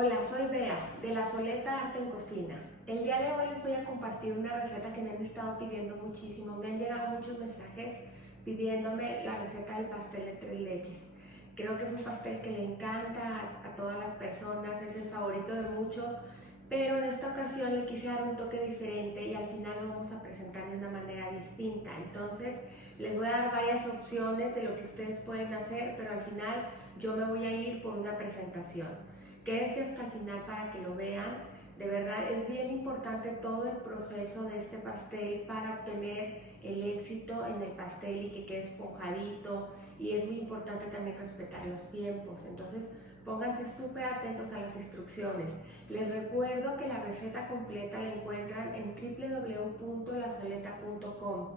Hola, soy Bea de La Soleta Arte en Cocina. El día de hoy les voy a compartir una receta que me han estado pidiendo muchísimo. Me han llegado muchos mensajes pidiéndome la receta del pastel de tres leches. Creo que es un pastel que le encanta a todas las personas, es el favorito de muchos, pero en esta ocasión le quise dar un toque diferente y al final lo vamos a presentar de una manera distinta. Entonces les voy a dar varias opciones de lo que ustedes pueden hacer, pero al final yo me voy a ir por una presentación. Quédense hasta el final para que lo vean. De verdad es bien importante todo el proceso de este pastel para obtener el éxito en el pastel y que quede esponjadito, y es muy importante también respetar los tiempos. Entonces pónganse súper atentos a las instrucciones. Les recuerdo que la receta completa la encuentran en www.lasoleta.com.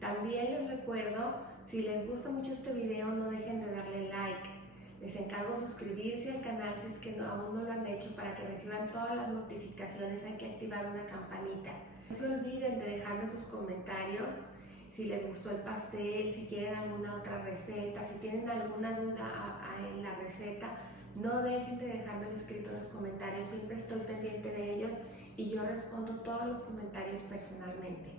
También les recuerdo, si les gusta mucho este video, no dejen de darle like. Les encargo suscribirse al canal si es que aún no lo han hecho, para que reciban todas las notificaciones. Hay que activar una campanita. No se olviden de dejarme sus comentarios si les gustó el pastel, si quieren alguna otra receta, si tienen alguna duda en la receta. No dejen de dejármelo escrito en los comentarios, siempre estoy pendiente de ellos y yo respondo todos los comentarios personalmente.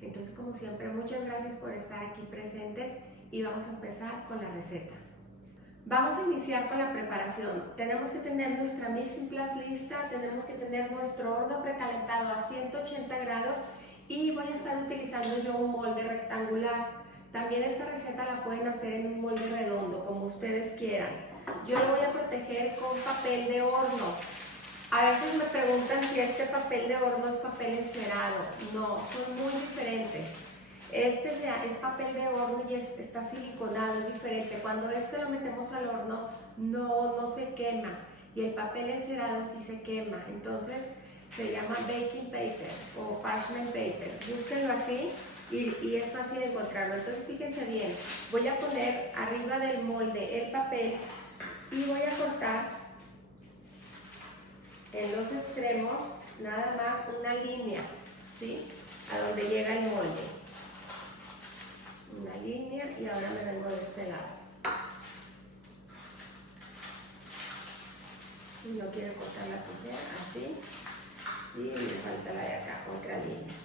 Entonces, como siempre, muchas gracias por estar aquí presentes y vamos a empezar con la receta. Vamos a iniciar con la preparación. Tenemos que tener nuestra mise en place lista, tenemos que tener nuestro horno precalentado a 180 grados y voy a estar utilizando yo un molde rectangular. También esta receta la pueden hacer en un molde redondo, como ustedes quieran. Yo lo voy a proteger con papel de horno. A veces me preguntan si este papel de horno es papel encerado. No, son muy diferentes. Este es papel de horno y está siliconado, es diferente. Cuando lo metemos al horno no se quema, y el papel encerado sí se quema. Entonces se llama baking paper o parchment paper. Búsquenlo así y es fácil de encontrarlo. Entonces fíjense bien, voy a poner arriba del molde el papel y voy a cortar en los extremos nada más una línea, ¿sí? A donde llega el molde. Una línea, y ahora me vengo de este lado. Y no quiero cortar la tijera, así. Y me falta la de acá, otra línea.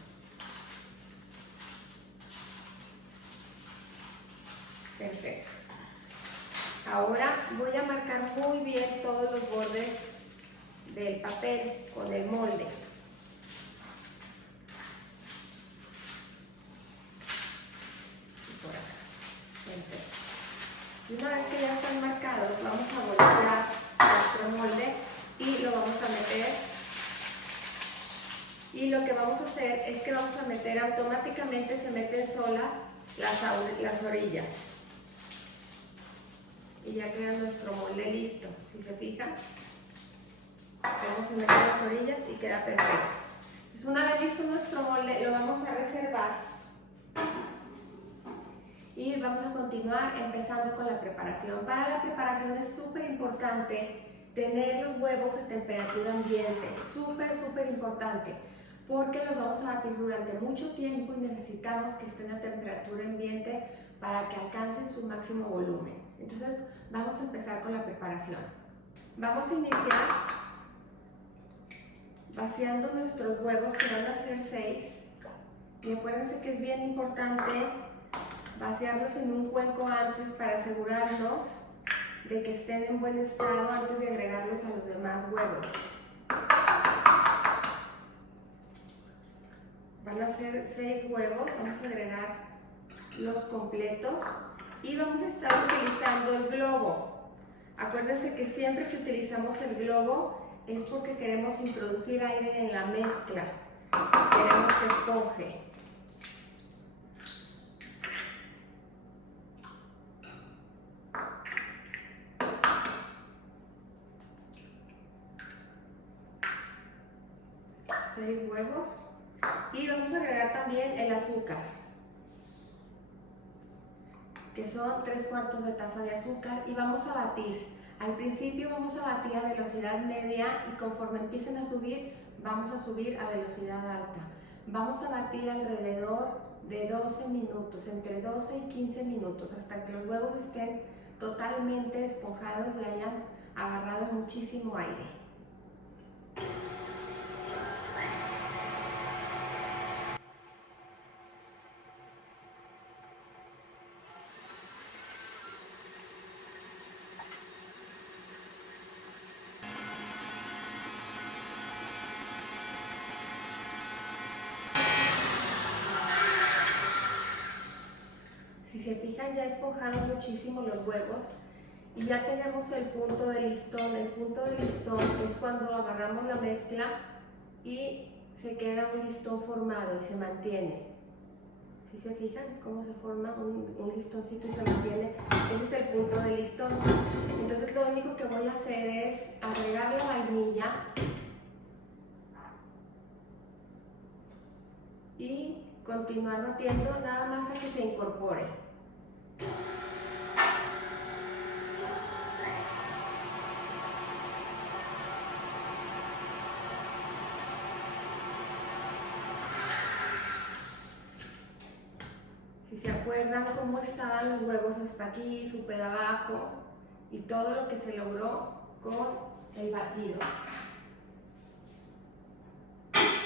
Perfecto. Ahora voy a marcar muy bien todos los bordes del papel con el molde. Y una vez que ya están marcados, vamos a voltear nuestro molde y lo vamos a meter. Y lo que vamos a hacer es que vamos a meter automáticamente, se meten solas las orillas. Y ya queda nuestro molde listo. Si se fijan, vamos a meter las orillas y queda perfecto. Entonces, una vez listo nuestro molde, lo vamos a reservar. Y vamos a continuar empezando con la preparación. Para la preparación es súper importante tener los huevos a temperatura ambiente, súper importante, porque los vamos a batir durante mucho tiempo y necesitamos que estén a temperatura ambiente para que alcancen su máximo volumen. Entonces vamos a empezar con la preparación. Vamos a iniciar vaciando nuestros huevos, que van a ser 6, y acuérdense que es bien importante vaciarlos en un cuenco antes para asegurarnos de que estén en buen estado antes de agregarlos a los demás huevos. Van a ser 6 huevos, vamos a agregar los completos y vamos a estar utilizando el globo. Acuérdense que siempre que utilizamos el globo es porque queremos introducir aire en la mezcla, queremos que esponje. Seis huevos, y vamos a agregar también el azúcar, que son 3/4 de taza de azúcar, y vamos a batir. Al principio vamos a batir a velocidad media y conforme empiecen a subir, vamos a subir a velocidad alta. Vamos a batir alrededor de 12 minutos, entre 12 y 15 minutos, hasta que los huevos estén totalmente esponjados y hayan agarrado muchísimo aire. se fijan, ya esponjaron muchísimo los huevos y ya tenemos el punto de listón. El punto de listón es cuando agarramos la mezcla y se queda un listón formado y se mantiene. ¿Sí se fijan cómo se forma un listoncito y se mantiene? Ese es el punto de listón. Entonces lo único que voy a hacer es agregar la vainilla y continuar batiendo nada más a que se incorpore. Si se acuerdan cómo estaban los huevos hasta aquí, súper abajo, y todo lo que se logró con el batido.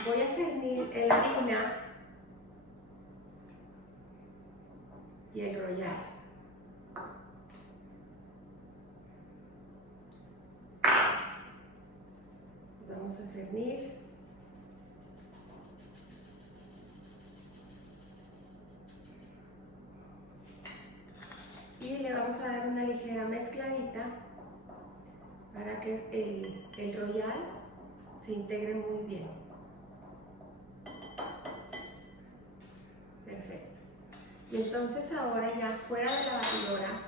Voy a cernir la harina y el royal. Vamos a cernir. Y le vamos a dar una ligera mezcladita para que el royal se integre muy bien. Perfecto. Y entonces ahora ya fuera de la batidora,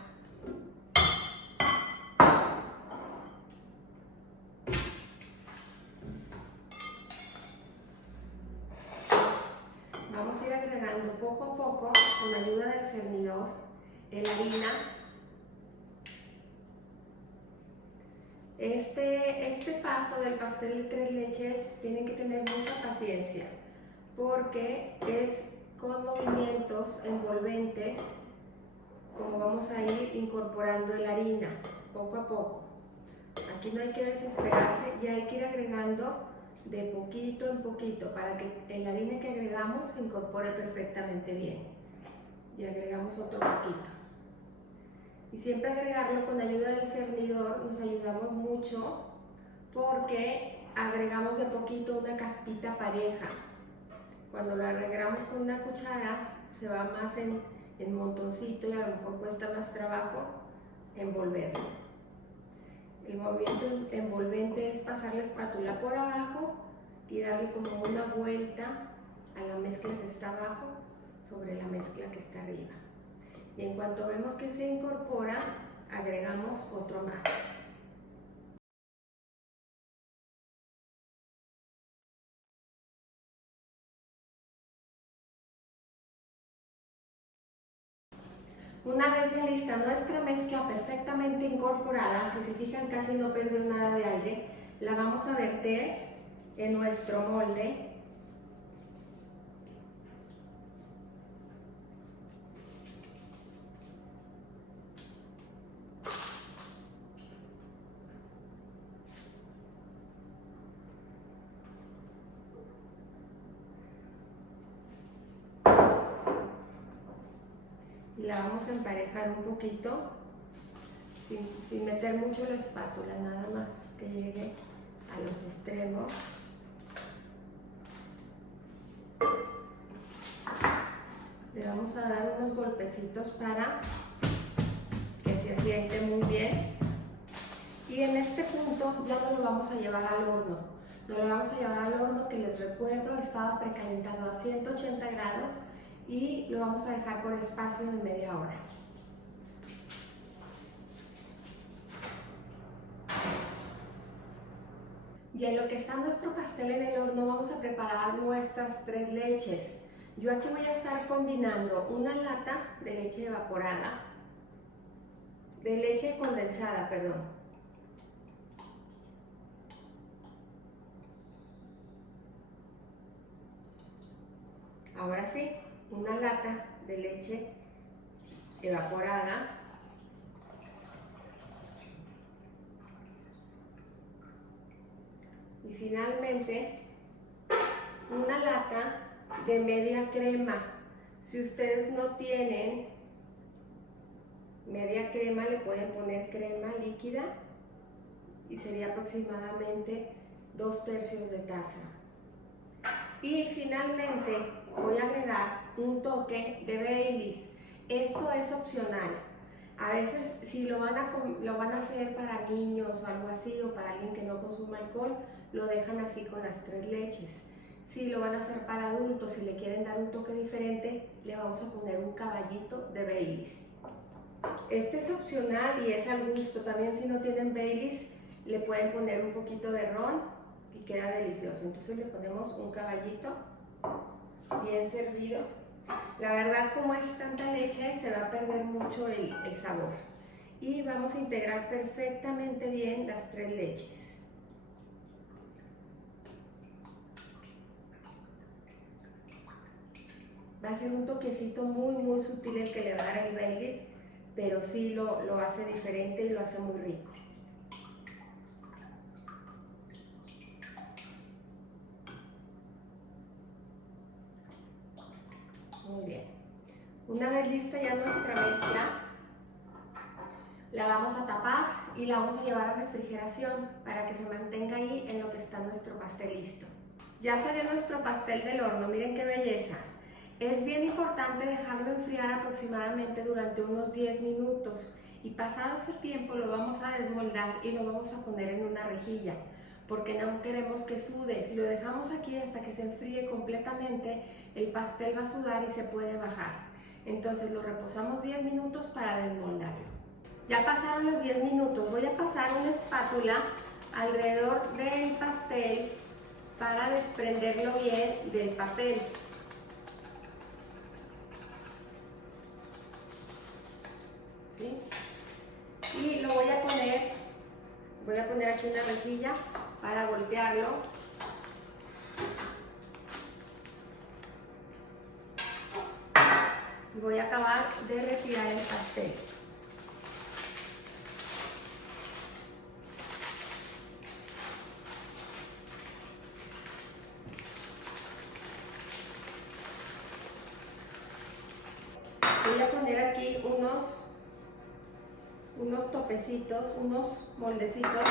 vamos a ir agregando poco a poco, con ayuda del cernidor, la harina. Este paso del pastel de 3 leches tienen que tener mucha paciencia porque es con movimientos envolventes como vamos a ir incorporando la harina poco a poco. Aquí no hay que desesperarse, ya hay que ir agregando de poquito en poquito para que la harina que agregamos se incorpore perfectamente bien. Y agregamos otro poquito. Y siempre agregarlo con ayuda del cernidor, nos ayudamos mucho porque agregamos de poquito una capita pareja. Cuando lo agregamos con una cuchara se va más en montoncito y a lo mejor cuesta más trabajo envolverlo. El movimiento envolvente es pasar la espátula por abajo y darle como una vuelta a la mezcla que está abajo sobre la mezcla que está arriba. Y en cuanto vemos que se incorpora, agregamos otro más. Una vez ya lista nuestra mezcla perfectamente incorporada, si se fijan casi no perdió nada de aire, la vamos a verter en nuestro molde. Y la vamos a emparejar un poquito, sin meter mucho la espátula, nada más que llegue a los extremos. Le vamos a dar unos golpecitos para que se asiente muy bien. Y en este punto ya no lo vamos a llevar al horno. No lo vamos a llevar al horno, que les recuerdo estaba precalentado a 180 grados y lo vamos a dejar por espacio de media hora. Y en lo que está nuestro pastel en el horno vamos a preparar nuestras 3 leches. Yo aquí voy a estar combinando una lata de leche evaporada, de leche condensada, perdón. Ahora sí, una lata de leche evaporada. Y finalmente, una lata de media crema. Si ustedes no tienen media crema, le pueden poner crema líquida y sería aproximadamente 2/3 de taza. Y finalmente voy a agregar un toque de Baileys. Esto es opcional. A veces si lo van a hacer para niños o algo así, o para alguien que no consuma alcohol, lo dejan así con las 3 leches. Si lo van a hacer para adultos, si le quieren dar un toque diferente, le vamos a poner un caballito de Baileys. Este es opcional y es al gusto. También si no tienen Baileys, le pueden poner un poquito de ron y queda delicioso. Entonces le ponemos un caballito bien servido. La verdad, como es tanta leche, se va a perder mucho el sabor. Y vamos a integrar perfectamente bien las 3 leches. Va a ser un toquecito muy sutil el que le va a dar el Baileys, pero sí lo hace diferente y lo hace muy rico. Muy bien. Una vez lista ya nuestra mezcla, la vamos a tapar y la vamos a llevar a refrigeración para que se mantenga ahí en lo que está nuestro pastel listo. Ya salió nuestro pastel del horno, miren qué belleza. Es bien importante dejarlo enfriar aproximadamente durante unos 10 minutos y pasado ese tiempo lo vamos a desmoldar y lo vamos a poner en una rejilla porque no queremos que sude. Si lo dejamos aquí hasta que se enfríe completamente, el pastel va a sudar y se puede bajar. Entonces lo reposamos 10 minutos para desmoldarlo. Ya pasaron los 10 minutos, voy a pasar una espátula alrededor del pastel para desprenderlo bien del papel. ¿Sí? Y lo voy a poner aquí una rejilla para voltearlo. Y voy a acabar de retirar el pastel. Voy a poner aquí unos topecitos, unos moldecitos,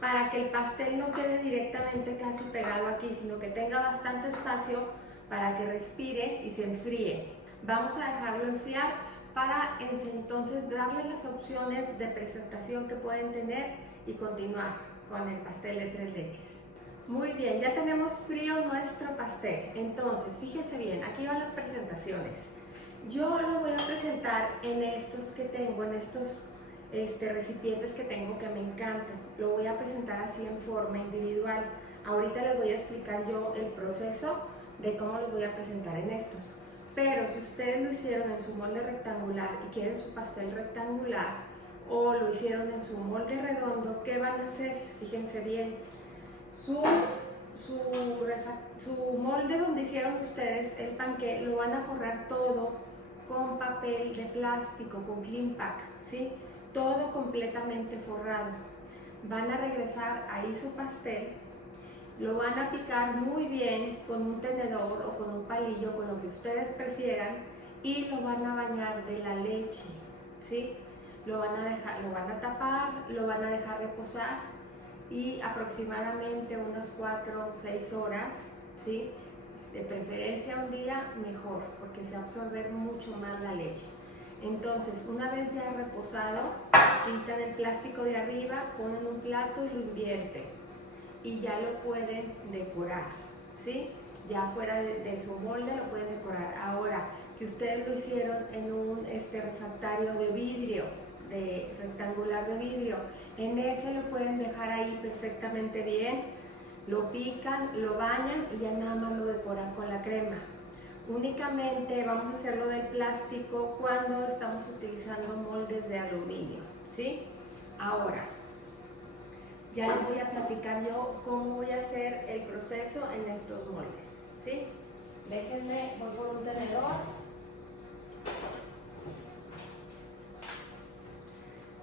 para que el pastel no quede directamente casi pegado aquí, sino que tenga bastante espacio para que respire y se enfríe. Vamos a dejarlo enfriar para entonces darle las opciones de presentación que pueden tener y continuar con el pastel de 3 leches. Muy bien, ya tenemos frío nuestro pastel. Entonces, fíjense bien, aquí van las presentaciones. Yo lo voy a presentar en estos que tengo, en estos recipientes que tengo que me encantan. Lo voy a presentar así en forma individual. Ahorita les voy a explicar yo el proceso de cómo los voy a presentar en estos. Pero si ustedes lo hicieron en su molde rectangular y quieren su pastel rectangular, o lo hicieron en su molde redondo, ¿qué van a hacer? Fíjense bien. Su molde donde hicieron ustedes el panqué lo van a forrar todo con papel de plástico, con Clean Pack, ¿sí? Todo completamente forrado. Van a regresar ahí su pastel, lo van a picar muy bien con un tenedor o con un palillo, con lo que ustedes prefieran, y lo van a bañar de la leche, ¿sí? Lo van a tapar, lo van a dejar reposar y aproximadamente unas 4 o 6 horas, ¿sí? De preferencia un día mejor, porque se absorbe mucho más la leche. Entonces, una vez ya reposado, quitan el plástico de arriba, ponen un plato y lo invierten. Y ya lo pueden decorar, ¿sí? Ya fuera de su molde lo pueden decorar. Ahora, que ustedes lo hicieron en un refractario de vidrio, rectangular de vidrio, en ese lo pueden dejar ahí perfectamente bien, lo pican, lo bañan y ya nada más lo decoran con la crema. Únicamente vamos a hacerlo del plástico cuando estamos utilizando moldes de aluminio, ¿sí? Ahora, ya les voy a platicar yo cómo voy a hacer el proceso en estos moldes, ¿sí? Déjenme, voy por un tenedor.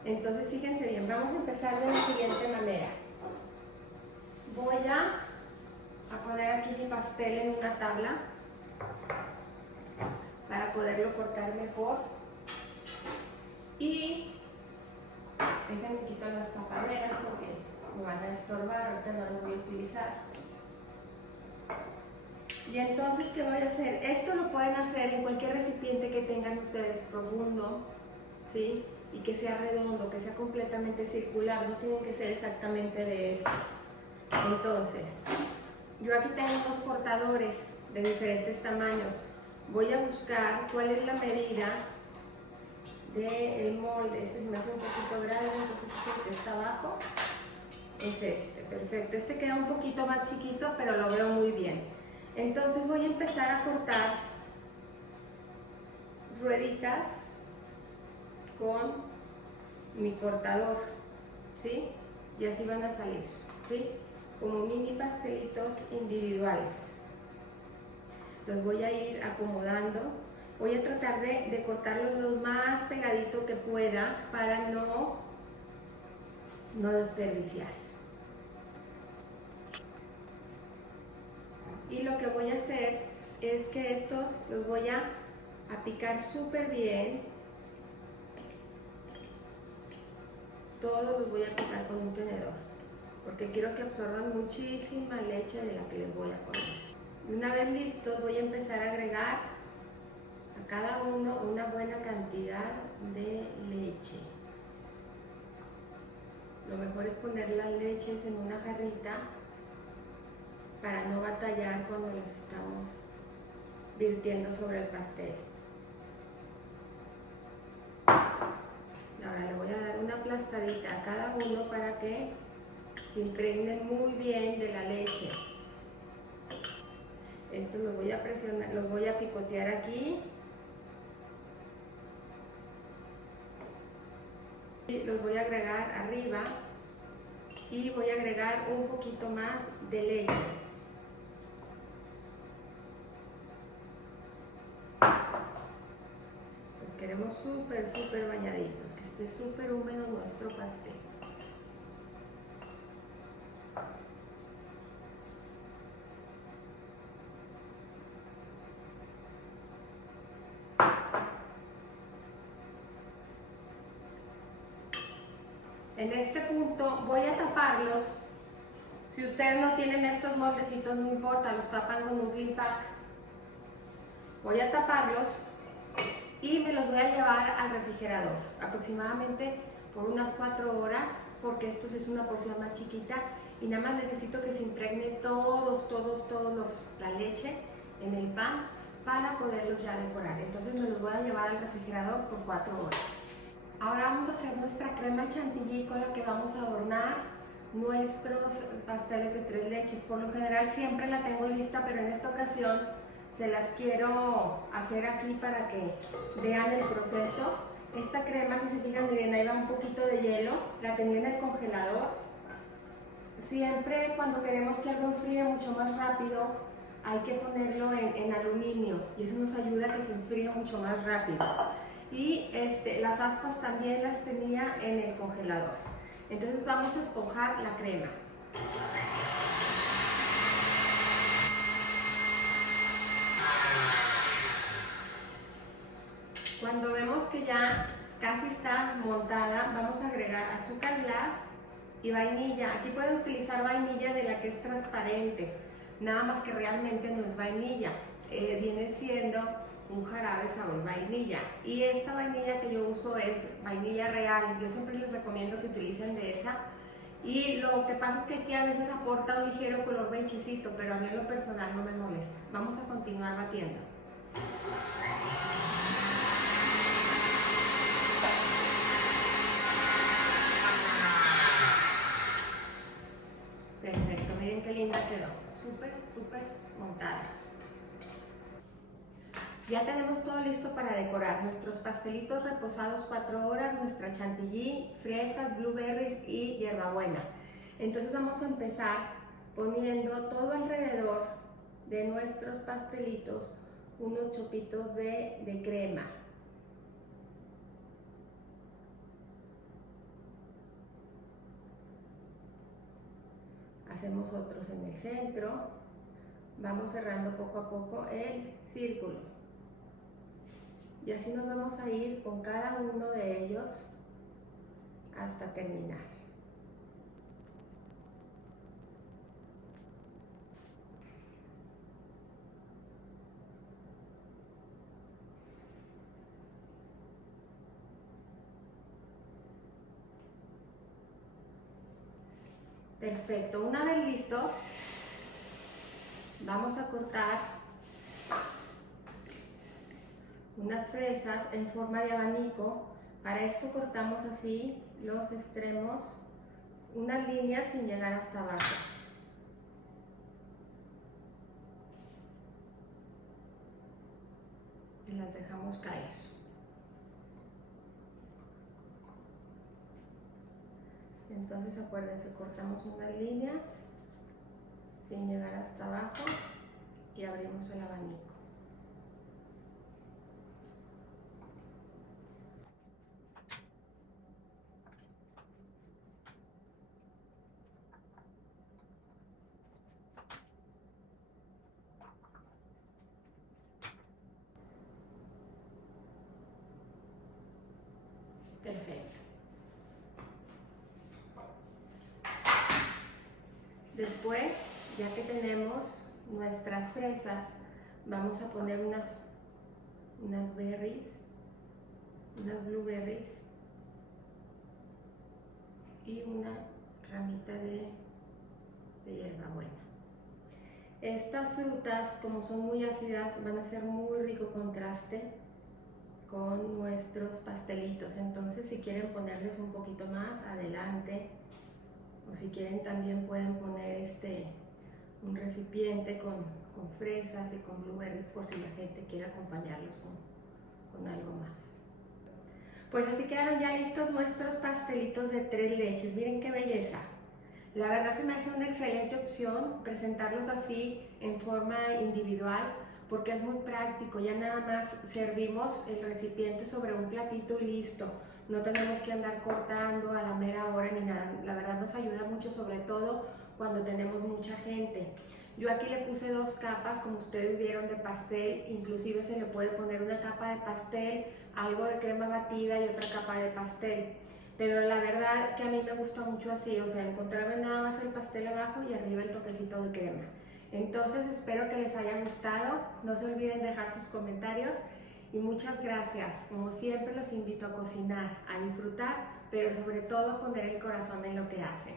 Entonces, fíjense bien, vamos a empezar de la siguiente manera. Voy a poner aquí mi pastel en una tabla para poderlo cortar mejor. Y déjenme quitar las tapaderas porque me van a estorbar, ahorita no las voy a utilizar. Y entonces, ¿qué voy a hacer? Esto lo pueden hacer en cualquier recipiente que tengan ustedes profundo, ¿sí? Y que sea redondo, que sea completamente circular, no tienen que ser exactamente de estos. Entonces, yo aquí tengo unos cortadores de diferentes tamaños. Voy a buscar cuál es la medida del molde. Este se me hace un poquito grande, entonces este que está abajo es este. Perfecto. Este queda un poquito más chiquito, pero lo veo muy bien. Entonces voy a empezar a cortar rueditas con mi cortador, ¿sí? Y así van a salir, ¿sí? Como mini pastelitos individuales. Los voy a ir acomodando. Voy a tratar de cortarlos lo más pegadito que pueda para no desperdiciar. Y lo que voy a hacer es que estos los voy a picar súper bien. Todos los voy a picar con un tenedor, porque quiero que absorban muchísima leche de la que les voy a poner. Y una vez listos, voy a empezar a agregar a cada uno una buena cantidad de leche. Lo mejor es poner las leches en una jarrita para no batallar cuando las estamos virtiendo sobre el pastel. Ahora le voy a dar una aplastadita a cada uno para que se impregnen muy bien de la leche. Estos los voy a presionar, los voy a picotear aquí. Y los voy a agregar arriba y voy a agregar un poquito más de leche. Los queremos súper bañaditos, que esté súper húmedo nuestro pastel. En este punto voy a taparlos. Si ustedes no tienen estos moldecitos, no importa, los tapan con un clean pack. Voy a taparlos y me los voy a llevar al refrigerador, aproximadamente por unas 4 horas, porque esto es una porción más chiquita y nada más necesito que se impregne la leche en el pan para poderlos ya decorar. Entonces me los voy a llevar al refrigerador por 4 horas. Ahora vamos a hacer nuestra crema chantilly con la que vamos a adornar nuestros pasteles de 3 leches. Por lo general siempre la tengo lista, pero en esta ocasión se las quiero hacer aquí para que vean el proceso. Esta crema, si se fijan, miren, ahí va un poquito de hielo, la tenía en el congelador. Siempre cuando queremos que algo enfríe mucho más rápido, hay que ponerlo en aluminio y eso nos ayuda a que se enfríe mucho más rápido. Y las aspas también las tenía en el congelador. Entonces vamos a esponjar la crema. Cuando vemos que ya casi está montada, vamos a agregar azúcar glass y vainilla. Aquí pueden utilizar vainilla de la que es transparente, nada más que realmente no es vainilla, viene siendo un jarabe sabor vainilla. Y esta vainilla que yo uso es vainilla real. Yo siempre les recomiendo que utilicen de esa. Y lo que pasa es que aquí a veces aporta un ligero color beigecito, pero a mí en lo personal no me molesta. Vamos a continuar batiendo. Perfecto, miren qué linda quedó, súper montada. Ya tenemos todo listo para decorar nuestros pastelitos reposados 4 horas, nuestra chantilly, fresas, blueberries y hierbabuena. Entonces vamos a empezar poniendo todo alrededor de nuestros pastelitos unos chopitos de crema. Hacemos otros en el centro, vamos cerrando poco a poco el círculo y así nos vamos a ir con cada uno de ellos hasta terminar. Perfecto, una vez listos, vamos a cortar unas fresas en forma de abanico. Para esto cortamos así los extremos, unas líneas sin llegar hasta abajo. Y las dejamos caer. Entonces acuérdense, cortamos unas líneas sin llegar hasta abajo y abrimos el abanico. Perfecto. Después, ya que tenemos nuestras fresas, vamos a poner unas berries, unas blueberries y una ramita de hierbabuena. Estas frutas, como son muy ácidas, van a ser muy rico contraste con nuestros pastelitos. Entonces, si quieren ponerles un poquito más, adelante. O si quieren también pueden poner un recipiente con fresas y con blueberries por si la gente quiere acompañarlos con algo más. Pues así quedaron ya listos nuestros pastelitos de 3 leches. Miren qué belleza. La verdad se me hace una excelente opción presentarlos así en forma individual porque es muy práctico. Ya nada más servimos el recipiente sobre un platito y listo. No tenemos que andar cortando a la mera hora ni nada. La verdad nos ayuda mucho, sobre todo cuando tenemos mucha gente. Yo aquí le puse 2 capas, como ustedes vieron, de pastel. Inclusive se le puede poner una capa de pastel, algo de crema batida y otra capa de pastel. Pero la verdad que a mí me gusta mucho así, o sea, encontrarme nada más el pastel abajo y arriba el toquecito de crema. Entonces espero que les haya gustado. No se olviden dejar sus comentarios. Y muchas gracias. Como siempre los invito a cocinar, a disfrutar, pero sobre todo a poner el corazón en lo que hacen.